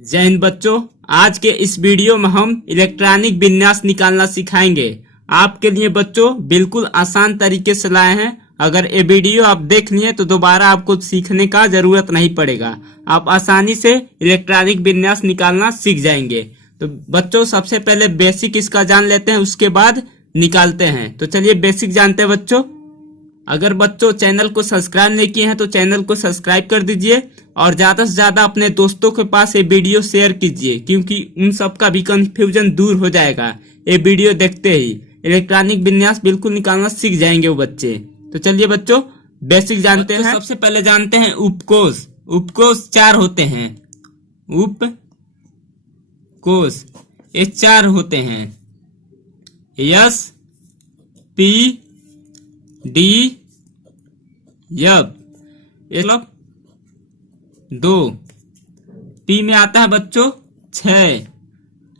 जय हिंद बच्चों। आज के इस वीडियो में हम इलेक्ट्रॉनिक विन्यास निकालना सिखाएंगे। आपके लिए बच्चों बिल्कुल आसान तरीके से लाए हैं। अगर ये वीडियो आप देख लिए तो दोबारा आपको सीखने का जरूरत नहीं पड़ेगा। आप आसानी से इलेक्ट्रॉनिक विन्यास निकालना सीख जाएंगे। तो बच्चों सबसे पहले बेसिक इसका जान लेते हैं, उसके बाद निकालते हैं। तो चलिए बेसिक जानते हैं बच्चों। अगर बच्चों चैनल को सब्सक्राइब नहीं किए हैं तो चैनल को सब्सक्राइब कर दीजिए और ज्यादा से ज्यादा अपने दोस्तों के पास ये वीडियो शेयर कीजिए, क्योंकि उन सब का भी कंफ्यूजन दूर हो जाएगा। ये वीडियो देखते ही इलेक्ट्रॉनिक विन्यास बिल्कुल निकालना सीख जाएंगे वो बच्चे। तो चलिए बच्चों बेसिक जानते हैं। सबसे पहले जानते हैं उपकोष। उपकोष 4 होते हैं। उपकोष ये 4 होते हैं। यस, पी, डी, यब। मतलब 2। पी में आता है बच्चों 6,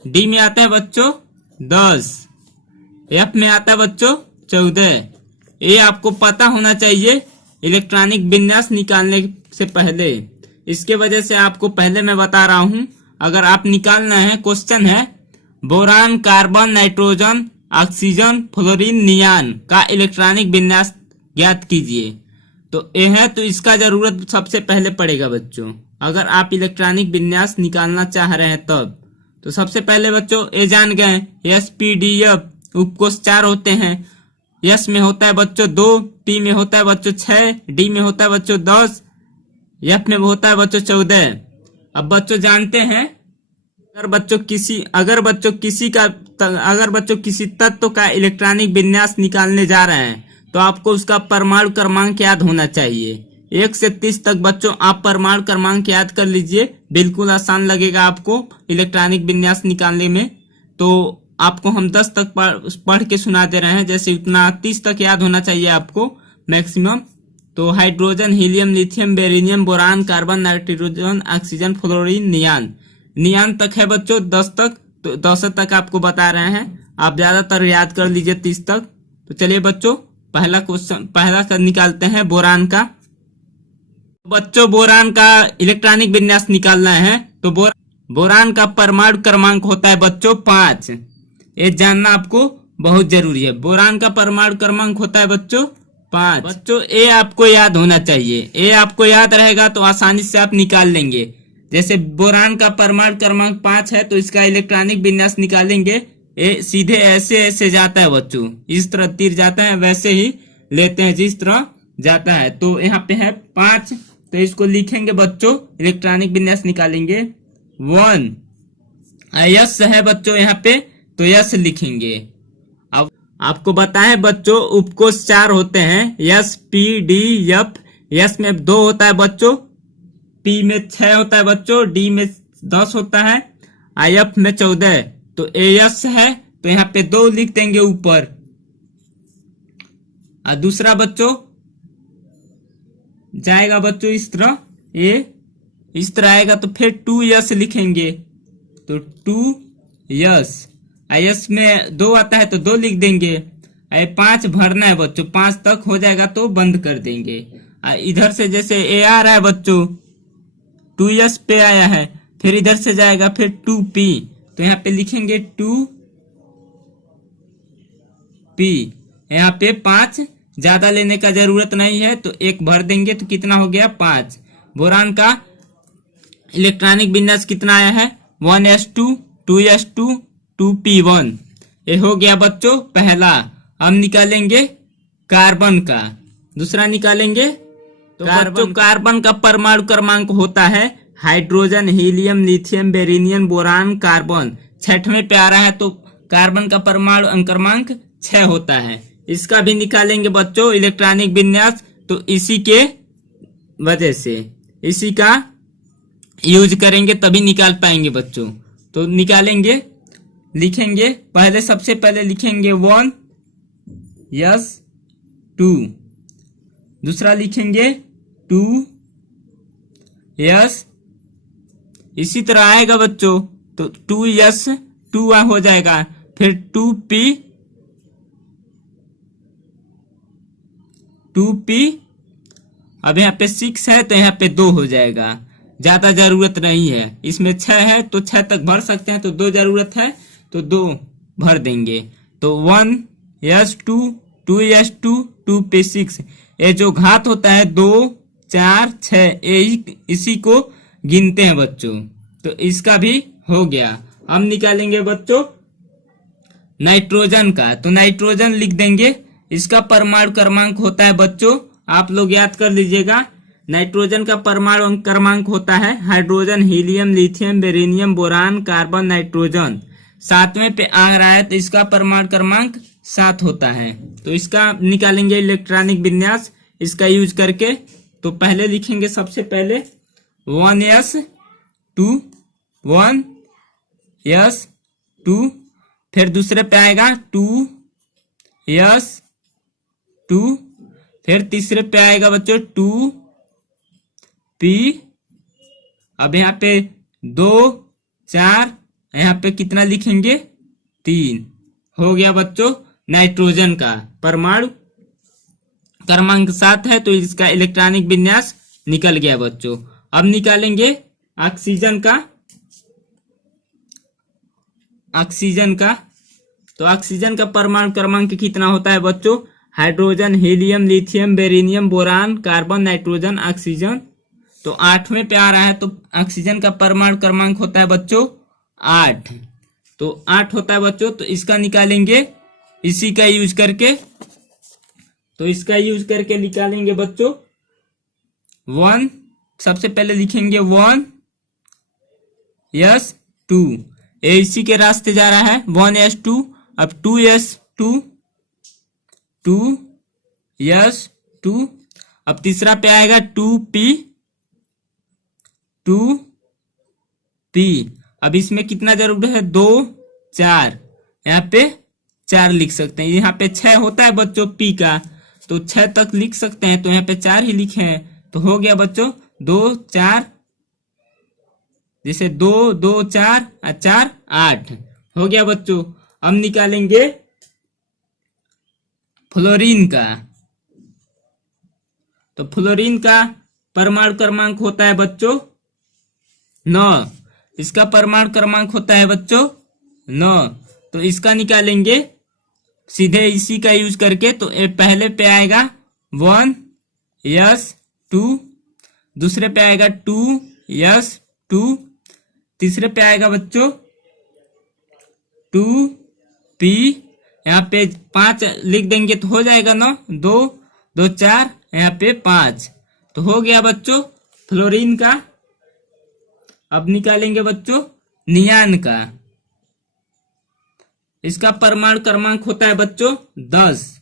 डी में आता है बच्चों 10, एफ में आता है बच्चों 14। ये आपको पता होना चाहिए इलेक्ट्रॉनिक विन्यास निकालने से पहले। इसके वजह से आपको पहले मैं बता रहा हूं। अगर आप निकालना है, क्वेश्चन है boron, carbon, nitrogen, oxygen, fluorine, neon का इलेक्ट्रॉनिक विन्यास ज्ञात कीजिए, तो ये है। तो इसका जरूरत सबसे पहले पड़ेगा बच्चों, अगर आप इलेक्ट्रॉनिक विन्यास निकालना चाह रहे हैं तब। तो सबसे पहले बच्चों ये जान गए एस, पी, डी, एफ उपकोष 4 होते हैं। एस में होता है बच्चों 2, पी में होता है बच्चों 6, डी में होता है बच्चों 10, एफ में होता है बच्चों 14। अब बच्चों जानते हैं अगर बच्चों किसी तत्व का इलेक्ट्रॉनिक विन्यास निकालने जा रहे हैं तो आपको उसका परमाणु क्रमांक याद होना चाहिए। 1 से 30 तक बच्चों आप परमाणु क्रमांक याद कर लीजिए, बिल्कुल आसान लगेगा आपको इलेक्ट्रॉनिक विन्यास निकालने में। तो आपको हम 10 तक पढ़ के सुना दे रहे हैं, जैसे उतना 30 तक याद होना चाहिए आपको मैक्सिमम। तो hydrogen, helium, lithium, beryllium, boron, carbon, nitrogen, oxygen, fluorine, neon तक है बच्चों 10 तक। तो 10 तक आपको बता रहे हैं, आप ज्यादातर याद कर लीजिए 30 तक। तो चलिए बच्चों पहला निकालते हैं बोरान का। बच्चों बोरान का इलेक्ट्रॉनिक विन्यास निकालना है तो बोरान का परमाणु क्रमांक होता है बच्चों 5। ये जानना आपको बहुत जरूरी है। बोरान का परमाणु क्रमांक होता है बच्चों 5। बच्चों ये आपको याद होना चाहिए। ये आपको याद रहेगा तो आसानी से आप निकाल लेंगे। जैसे बोरान का परमाणु क्रमांक 5 है तो इसका इलेक्ट्रॉनिक विन्यास निकालेंगे। ये सीधे ऐसे जाता है बच्चों, इस तरह तीर जाता है, वैसे ही लेते हैं जिस तरह जाता है। तो यहाँ पे है 5, तो इसको लिखेंगे बच्चों, इलेक्ट्रॉनिक विन्यास निकालेंगे 1। यस है बच्चों यहाँ पे, तो यस लिखेंगे। अब आपको बताएं बच्चों उपकोष 4 होते हैं। Yes, P, D, F. Yes में 2 होता है बच्चों, पी में 6 होता है बच्चों, डी में 10 होता है, एफ में 14। तो एस है तो यहाँ पे 2 लिख देंगे ऊपर। और दूसरा बच्चों जाएगा बच्चों इस तरह, ये इस तरह आएगा तो फिर 2s लिखेंगे। तो 2s। एस में 2 आता है तो 2 लिख देंगे। 5 भरना है बच्चों, 5 तक हो जाएगा तो बंद कर देंगे। इधर से जैसे ए आ रहा है बच्चों 2s पे आया है, फिर इधर से जाएगा फिर 2p, तो यहाँ पे लिखेंगे 2p। यहाँ पे 5 ज्यादा लेने का जरूरत नहीं है तो 1 भर देंगे तो कितना हो गया 5। बोरान का इलेक्ट्रॉनिक विन्यास कितना आया है 1s2, 2s2, 2p1। ये हो गया बच्चों पहला। हम निकालेंगे कार्बन का, दूसरा निकालेंगे। तो कार्बन का परमाणु क्रमांक होता है hydrogen, helium, lithium, beryllium, boron, carbon. 6वें पे आ रहा है तो कार्बन का परमाणु क्रमांक 6 होता है। इसका भी निकालेंगे बच्चों इलेक्ट्रॉनिक विन्यास। तो इसी के वजह से इसी का यूज करेंगे तभी निकाल पाएंगे बच्चों। तो निकालेंगे, लिखेंगे पहले, सबसे पहले लिखेंगे 1 यस 2, दूसरा लिखेंगे 2 यस, इसी तरह आएगा बच्चों। तो 2s 2 हो जाएगा, फिर 2p। अब यहाँ पे 6 है तो यहाँ पे 2 हो जाएगा। ज्यादा जरूरत नहीं है। इसमें 6 है तो 6 तक भर सकते हैं, तो 2 जरूरत है तो 2 भर देंगे। तो 1s2 2s2 2p6, ये जो घात होता है 2 4 6, इसी को गिनते हैं बच्चों। तो इसका भी हो गया। अब निकालेंगे बच्चों नाइट्रोजन का। तो नाइट्रोजन लिख देंगे, इसका परमाणु क्रमांक होता है बच्चों, आप लोग याद कर लीजिएगा। नाइट्रोजन का परमाणु क्रमांक होता है hydrogen, helium, lithium, beryllium, boron, carbon, nitrogen. 7वें पे आ रहा है तो इसका परमाणु क्रमांक 7 होता है। तो इसका निकालेंगे इलेक्ट्रॉनिक विन्यास इसका यूज करके। तो पहले लिखेंगे सबसे पहले 1s2 1s2, फिर दूसरे पे आएगा 2s2, फिर तीसरे पे आएगा बच्चों 2p। अब यहाँ पे 2 4, यहाँ पे कितना लिखेंगे 3। हो गया बच्चों नाइट्रोजन का परमाणु क्रमांक 7 है, तो इसका इलेक्ट्रॉनिक विन्यास निकल गया बच्चों। अब निकालेंगे ऑक्सीजन का। तो ऑक्सीजन का परमाणु क्रमांक कितना होता है बच्चों? Hydrogen, helium, lithium, beryllium, boron, carbon, nitrogen, oxygen. तो 8वें पे आ रहा है, तो ऑक्सीजन का परमाणु क्रमांक होता है बच्चों 8। तो 8 होता है बच्चों, तो इसका निकालेंगे इसी का यूज करके। तो इसका यूज करके निकालेंगे बच्चों 1, सबसे पहले लिखेंगे 1s2, इसी के रास्ते जा रहा है 1s2। अब 2s2 2s2, अब तीसरा पे आएगा 2p। अब इसमें कितना जरूर है 2 4, यहाँ पे 4 लिख सकते हैं। यहाँ पे 6 होता है बच्चों पी का, तो 6 तक लिख सकते हैं, तो यहाँ पे 4 ही लिखे हैं। तो हो गया बच्चों 2 4, जैसे 2 2 4 4 8 हो गया बच्चों। अब निकालेंगे फ्लोरीन का। तो फ्लोरीन का परमाणु क्रमांक होता है बच्चों 9, इसका परमाणु क्रमांक होता है बच्चों 9। तो इसका निकालेंगे सीधे इसी का यूज करके। तो पहले पे आएगा 1s2, दूसरे पे आएगा 2s2, तीसरे पे आएगा बच्चों 2p। यहाँ पे 5 लिख देंगे तो हो जाएगा 9, 2 2 4, यहाँ पे 5। तो हो गया बच्चों फ्लोरीन का। अब निकालेंगे बच्चों नियान का। इसका परमाणु क्रमांक होता है बच्चों 10।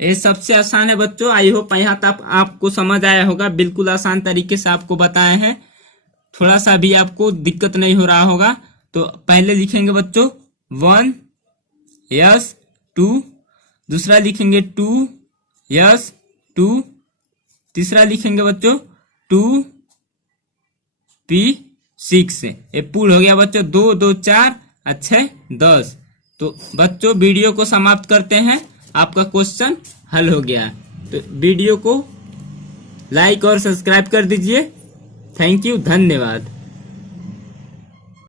ये सबसे आसान है बच्चों। आई होप यहाँ तक आपको समझ आया होगा। बिल्कुल आसान तरीके से आपको बताए हैं, थोड़ा सा भी आपको दिक्कत नहीं हो रहा होगा। तो पहले लिखेंगे बच्चों 1s2, दूसरा लिखेंगे 2s2, तीसरा लिखेंगे बच्चों 2p6। ये पूर्ण हो गया बच्चों 2 2 4 6 10। तो बच्चों वीडियो को समाप्त करते हैं, आपका क्वेश्चन हल हो गया। तो वीडियो को लाइक और सब्सक्राइब कर दीजिए। थैंक यू, धन्यवाद।